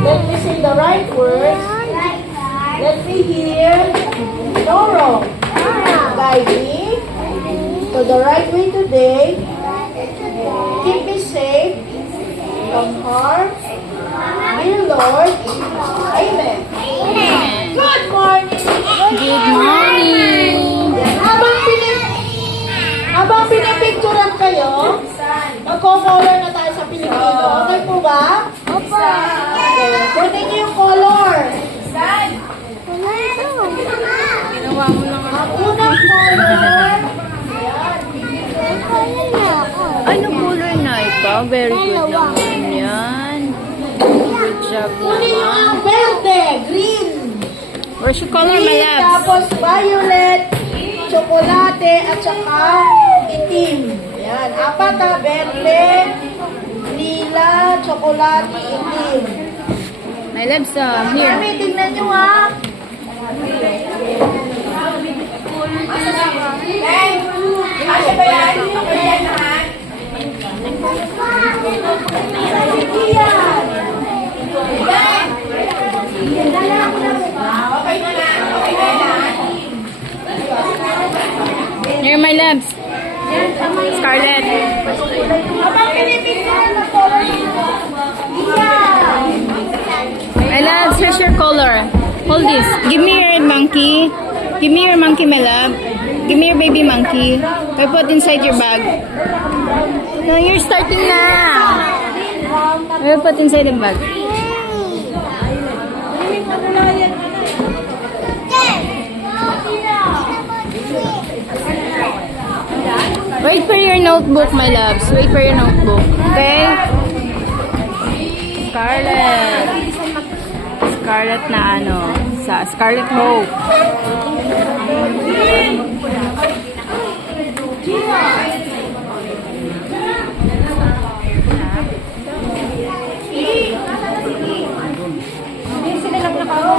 Let me sing the right words. Let me hear no wrong. Guide me to the right way today. Keep me safe from harm. Dear Lord. Amen. Good morning. Good morning. Habang pinipicturean kayo, magko-color na tayo sa Pilipino. Okay po ba? Opo. Okay. Kunin niyo yung color. Ginawa mo lang Ang unang color. ano color na ito? Very good naman yan. Good job Kunin niyo naman. ang verde, green. Where's your color, my Green, loves? tapos violet, tsokolate, at saka itim. Ayan. Apat na verde, lila, tsokolate, itim. My loves, here. Mami, tingnan nyo ha. Asya ba yan? Okay yan naman. Okay na na. Okay na yan. Here, my loves. Scarlett. Habang pinipicturean ng color dito. My loves, here's your color. Hold this. Give me your monkey. Give me your monkey, my love. Give me your baby monkey. I put inside your bag. No, you're starting now. I put inside the bag. Wait for your notebook, my loves. Wait for your notebook. Okay? Scarlett. Scarlett na ano. Sa Scarlet Hope.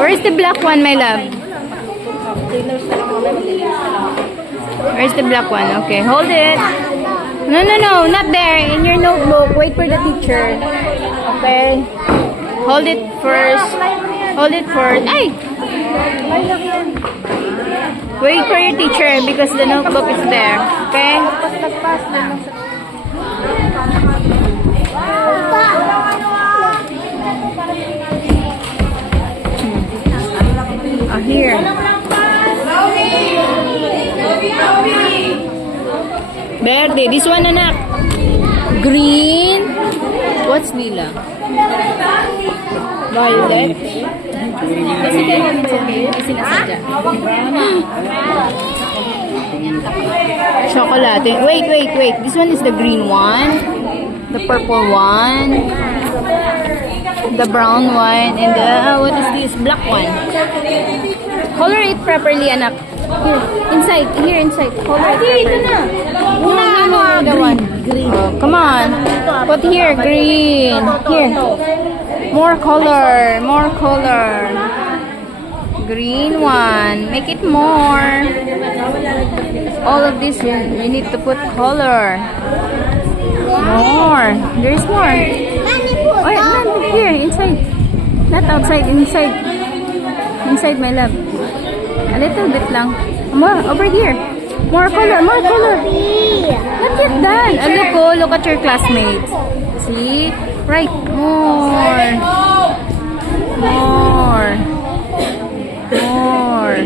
Where's the black one, my love? Where's the black one? Okay, hold it. No, no, no, not there. In your notebook. Wait for the teacher. Okay. Hold it first. Hold it first. Ay! Wait for your teacher because the notebook is there. Okay? Here. Verde. This one, anak. Green. What's lila? Violet. Kasi kayo may sinasadya. Chocolate. Wait, wait, wait. This one is the green one. The purple one. The brown one. And the, what is this? Black one. Color it properly, anak. Here, inside. Here, inside. Color it properly. No, the one. Green. Oh, come on. Put here, green. Here. More color. More color. Green one. Make it more. All of this, you need to put color. More. There's more. Oh, no, here, inside. Not outside, inside. Inside, my love. A little bit lang. More, over here. More color, more color. Not yet done. Look at your classmates. See? Right. More. More. More.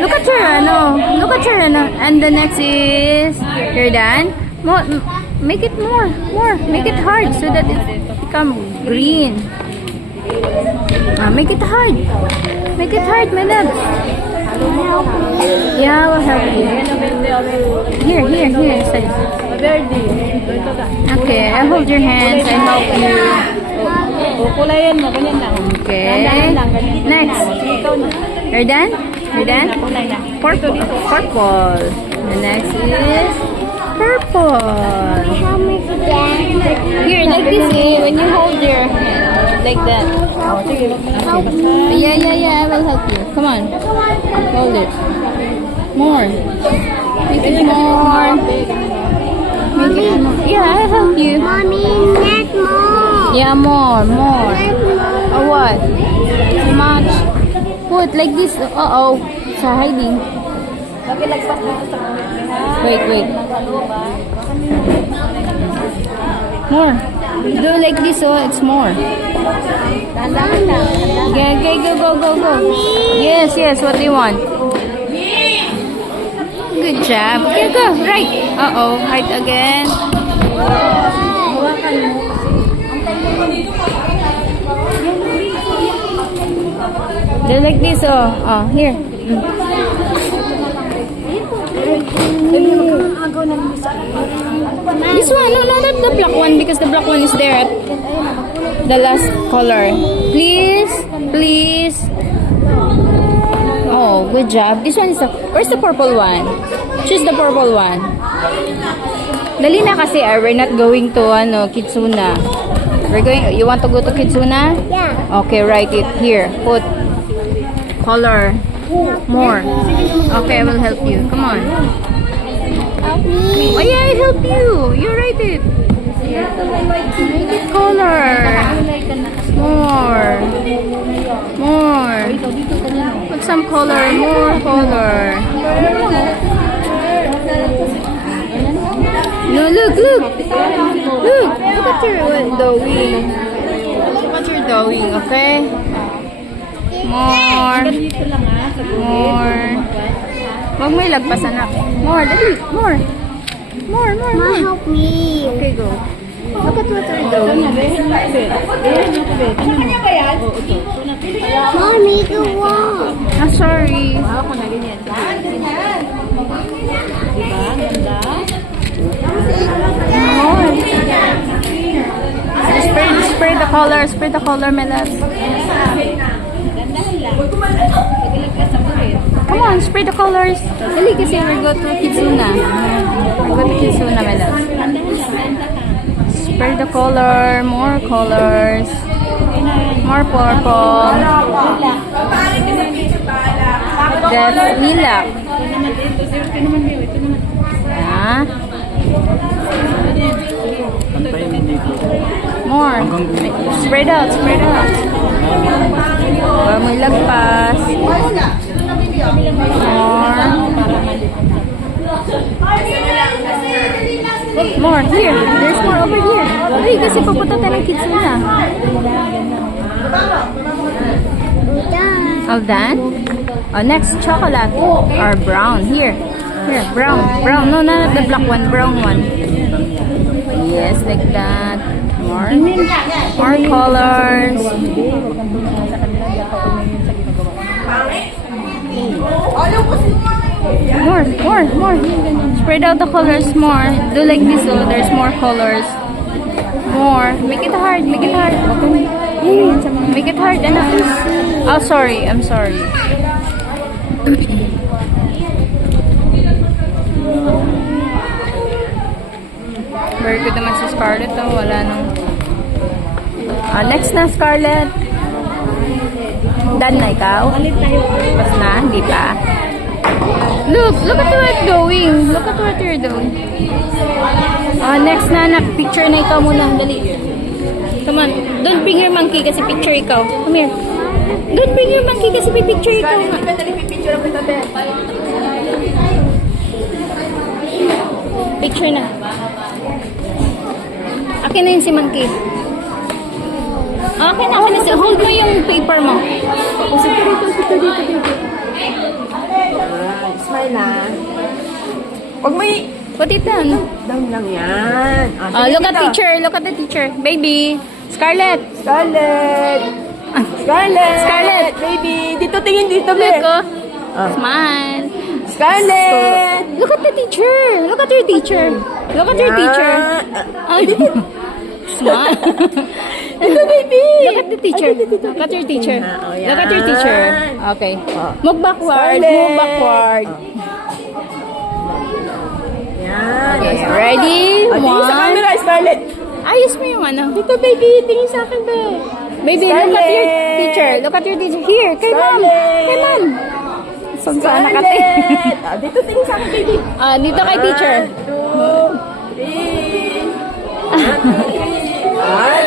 Look at your, look at your, and the next is, you're done? More, make it more. Make it hard so that it become green. Make it hard. Make it hard, my love. Yeah, we'll help you. Here, inside. Okay, I hold your hands. I help you. Okay. Next. You're done? You're done? Purple. Purple. The next is purple. Here, like this. When you hold your hand, like that. Yeah, I will help you. Come on. Hold it. More. Make it more. Make it more. Yeah, I'll help you. Mommy, not more. Yeah, more. Not more. Or what? Too much. Put like this. Uh-oh. It's hiding. Wait. More. Do like this, oh, it's more. Okay, go. Yes, what do you want? Good job. Okay, go. Right. Uh-oh. Right again. Do like this, oh. Oh, here. This one, no, not the black one because the black one is there at the last color. Please. Oh, good job. This one is where's the purple one? Choose the purple one. Dali na kasi, we're not going to Kitsuna. You want to go to Kitsuna? Yeah. Okay, write it here. Put color. More. Okay, I will help you. Come on. Help me. Oh yeah, I help you. You write it. Make it color. More. Put some color. More color. No, look. Look at your drawing. Look at your drawing, okay? More. Wag mo ilagpas, anak. More, dali. More. Ma, help me. Okay, go. Look at what you're doing. Mommy, go on. Ah, sorry. More. Spray the color, my love. Come on, spray the colors. Dali kasi we go to Kitsuna. My love. Spray the color, more colors. More purple. That's lilac. Yeah. More. Spread out. Huwag mo ilagpas. More. Here. There's more over here. Ay, kasi papunta tayo ng Kitsuna. Done. All done? Oh, next, chocolate or brown. Here, brown. No, not the black one, brown one. Yes, like that. More colors. More. Spread out the colors more. Do like this, so there's more colors. More. Make it hard. Make it hard, anak. Oh, sorry. I'm sorry. Very good naman si Scarlett. Oh. Wala nang... next na, Scarlett. Done na ikaw? Pas na? Hindi pa? Look at what you're doing. Next na, anak. Picture na ikaw muna. Dali. Come on. Don't bring your monkey kasi picture ikaw. Come here. Don't bring your monkey kasi may picture ikaw. Picture na. Akin na yun si monkey. Akin na. Hold mo yung paper mo. Dito. Smile na. Huwag mo Put it down. down lang yan. Look at the teacher. Baby. Scarlett. Scarlett! Baby! Dito tingin dito, Look, be! Smile. Scarlett! Look at the teacher. Look at your teacher. Ay. Smile. Ito, baby! Look at the teacher. Look at your teacher. Look at your teacher. Okay. Move backward. Yan. Okay. Ready? Tingin sa camera, Scarlett! Ayos mo yung ano. Dito, baby! Tingin sa akin, be! Baby, look at your teacher. Here, kay mom. Saan ka te? Dito tingin sa akin, baby! Dito kay teacher. 1, 2, 3.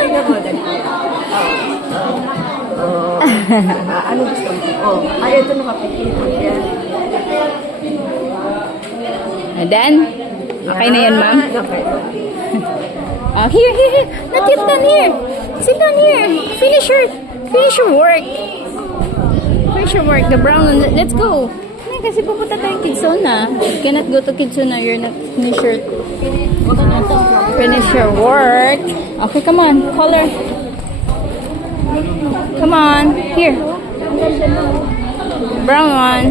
Tingnan mo. Ano gusto mo? Oh, ay, ito nakapikit. Yan. Done? Okay na yan, ma'am? Okay. Here. Not yet done here. Sit down here. Finish your work. Finish your work. The brown one. Let's go. Ay, kasi pupunta tayong Kidsona. You cannot go to Kidsona. You're not finish your work. Okay, come on. Color. Come on. Here. Brown one.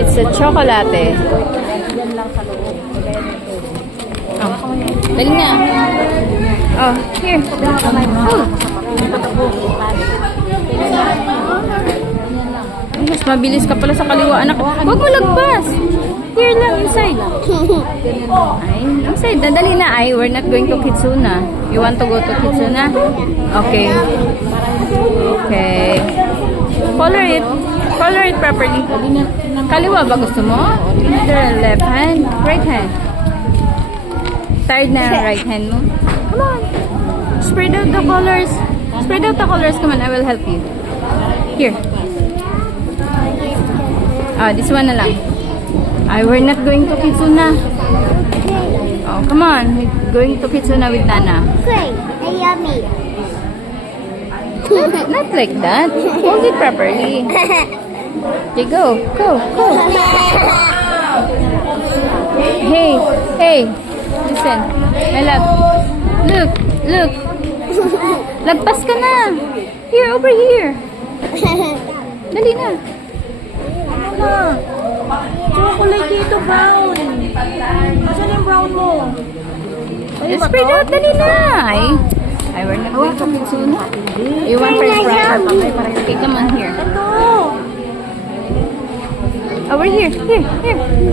It's a chocolate. Oh, dali na. Oh, here. Oh. Mas mabilis ka pala sa kaliwa, anak. Huwag mo lagpas. Here lang, inside. Ay, inside. Dali na. Ay, we're not going to Kitsuna. You want to go to Kitsuna? Okay. Okay. Color it. Color it properly. Kaliwa ba gusto mo? Either left hand, right hand. Tired na yung right hand mo? Come on. Spread out the colors. Spread out the colors. Come on, I will help you. Here. This one na lang. Ay, we're not going to Kitsuna. Oh, come on. We're going to Kitsuna with Nana. Great. And yummy. Not like that. Hold it properly. Okay, go. Go. Hey. Listen. My love. Look. Lagpas ka na. Here, over here. Dali na. Chocolate dito, brown. Asan yung brown mo? Spread out, dali na. Ay, we're not going to Kitsuna. You want French fries? Okay, come on here. Ito. Over here.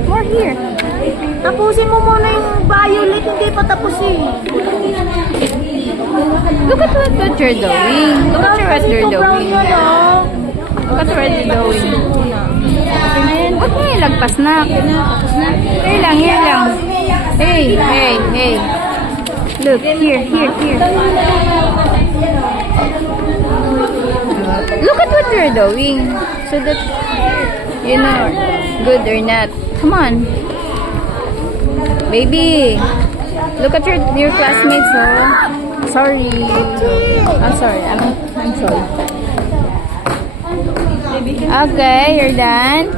More here. Tapusin mo muna yung violet, hindi pa tapos eh. Look at what you're doing. Look at what you're doing. Look at what you're doing. Huwag mo yung lagpas na. Here lang. Hey. Look, here. Look at what you're doing. So that you know good or not. Come on. Baby. Look at your classmates, oh. Sorry. I'm sorry. I'm sorry. Okay, you're done.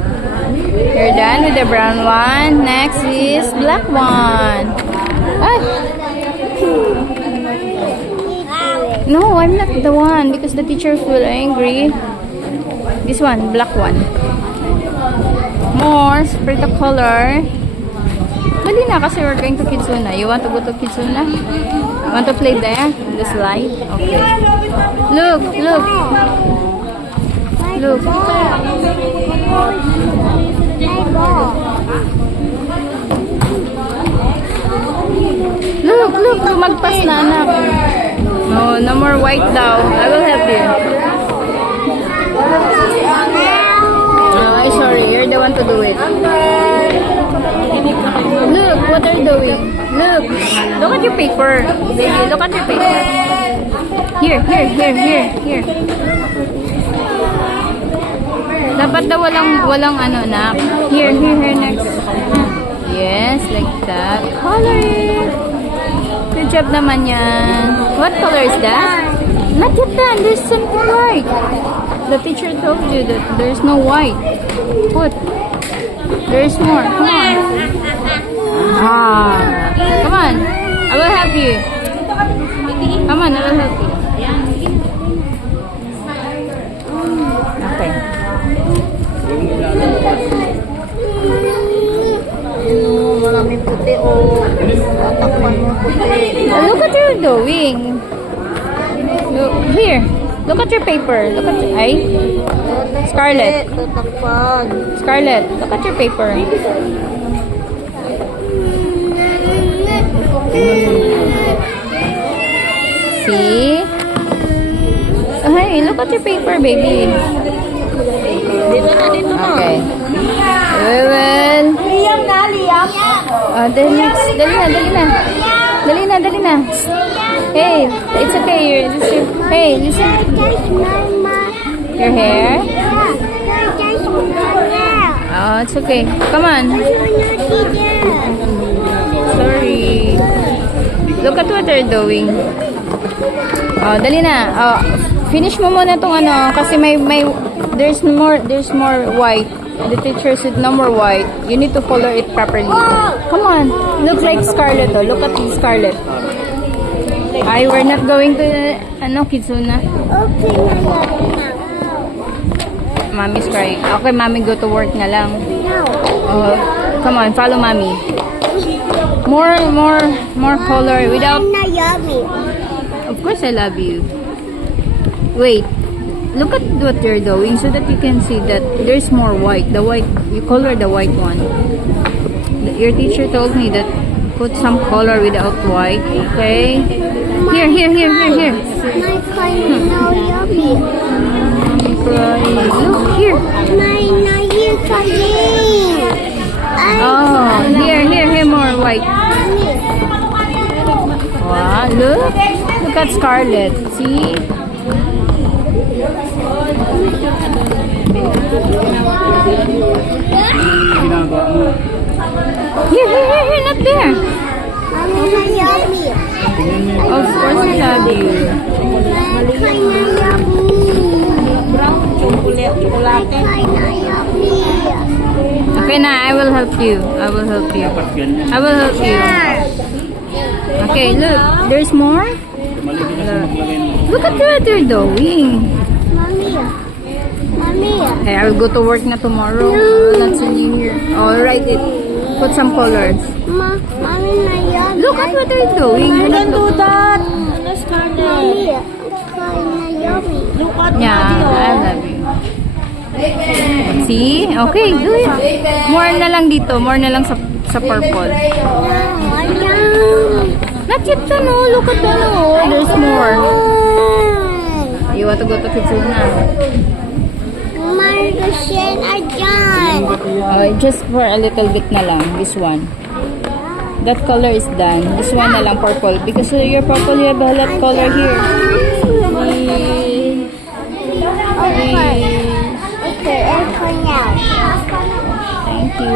You're done with the brown one. Next is black one. No, I'm not the one because the teacher will angry. This one, black one. More, spread the color. Dali na kasi we're going to Kitsuna. You want to go to Kitsuna? Want to play there? The slide? Okay. Look. Look, lumagpas na anak. No more white daw. I will help you. I'm sorry, you're the one to do it. Look, what are you doing? Look at your paper. Baby, look at your paper. Here. Dapat daw walang ano na. Here next. Yes, like that. Color it. Good job naman yan. What color is that? Not yet done. There's something white. The teacher told you that there's no white. Put. There's more. Come on. Come on. I will help you. Come on, I will help you. Okay. Maraming puti o tatakpan mo puti. Look what you're doing. Look, here. Look at your paper. Look at Scarlett. Tatakpan. Scarlett, look at your paper. See? Hey, look at your paper, baby. Dito na. Okay. We will. Liam na. Then next. Dali na. Hey, it's okay. Hey, listen. Your hair? Yeah. There's one there. Oh, it's okay. Come on. There's one there. Sorry. Look at what they're doing. Oh, dali na. Oh, finish mo muna tong ano kasi there's more white. The teacher said no more white. You need to color it properly. Come on. Looks like Scarlet. Oh. Look at Scarlet. Ay, we're not going to Kitsuna. Okay, Mommy's crying. Okay, mommy go to work na lang. no. Oh, come on, follow mommy. More color without. Not yummy. Of course, I love you. Wait, look at what you're doing so that you can see that there's more white. The white, you color the white one. Your teacher told me that put some color without white. Okay. Here. My kind no yummy. Look here. My no you crying. Oh, here, more white. Wow, look at Scarlet. See? Here, not there. Mommy no yummy. Of course I love you. My kind no yummy. My kind no yummy. Okay na, I will help you. I will help you. Okay, look. There's more. Look at what you're doing. Mommy. Okay, I will go to work na tomorrow. I will not send you here. Oh, write it. Put some colors. Mommy no yummy. Look at what they're doing. You can do that. Ano, Scarlett? Mommy, it's kind no yummy. Look at Yeah, mommy, oh. I love you. See? Okay, do it. More na lang dito. More na lang sa purple. Not yet, no. Look at the no. There's more. You want to go to Kitsuna? Margoshen are done. Oh, just for a little bit na lang. This one. That color is done. This one na lang purple. Because your purple, you have a lot color here. Okay, okay now. Thank you.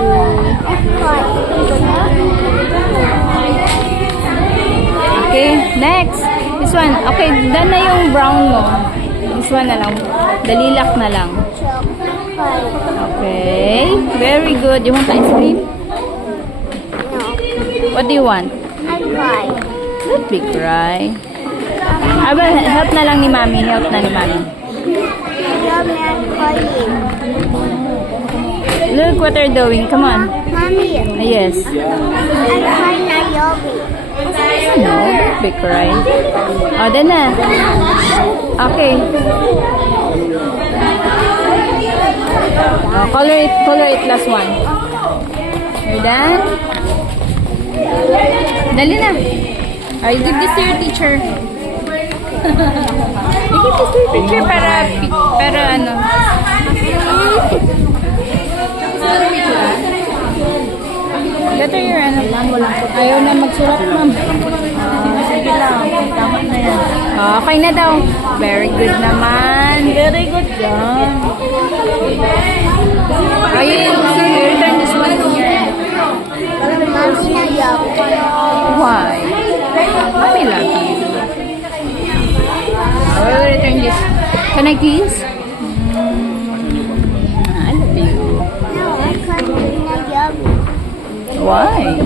Okay, next. This one. Okay, done na yung brown mo. This one na lang. Dalilak na lang. Okay. Very good. You want ice cream? What do you want? Don't be cry. I will help na lang ni Mami. Help na ni Mami. Look what they're doing. Come on. Mommy, Yes. I'm kind of yummy. No, don't be cry. Oh, done na. Okay. Oh, color it last one. You're done? Dali na. I give this to your teacher. I give this to your teacher para ano. Better your ano. Ayaw na magsulat, ma'am. Sige lang. Tama na yan. Okay na daw. Very good naman. Very good yan. Ayun, return this one here. Mommy na yummy. Why? Mommy love you. I will return this. Can I kiss? I love you. No, I'm kind of yummy. Why?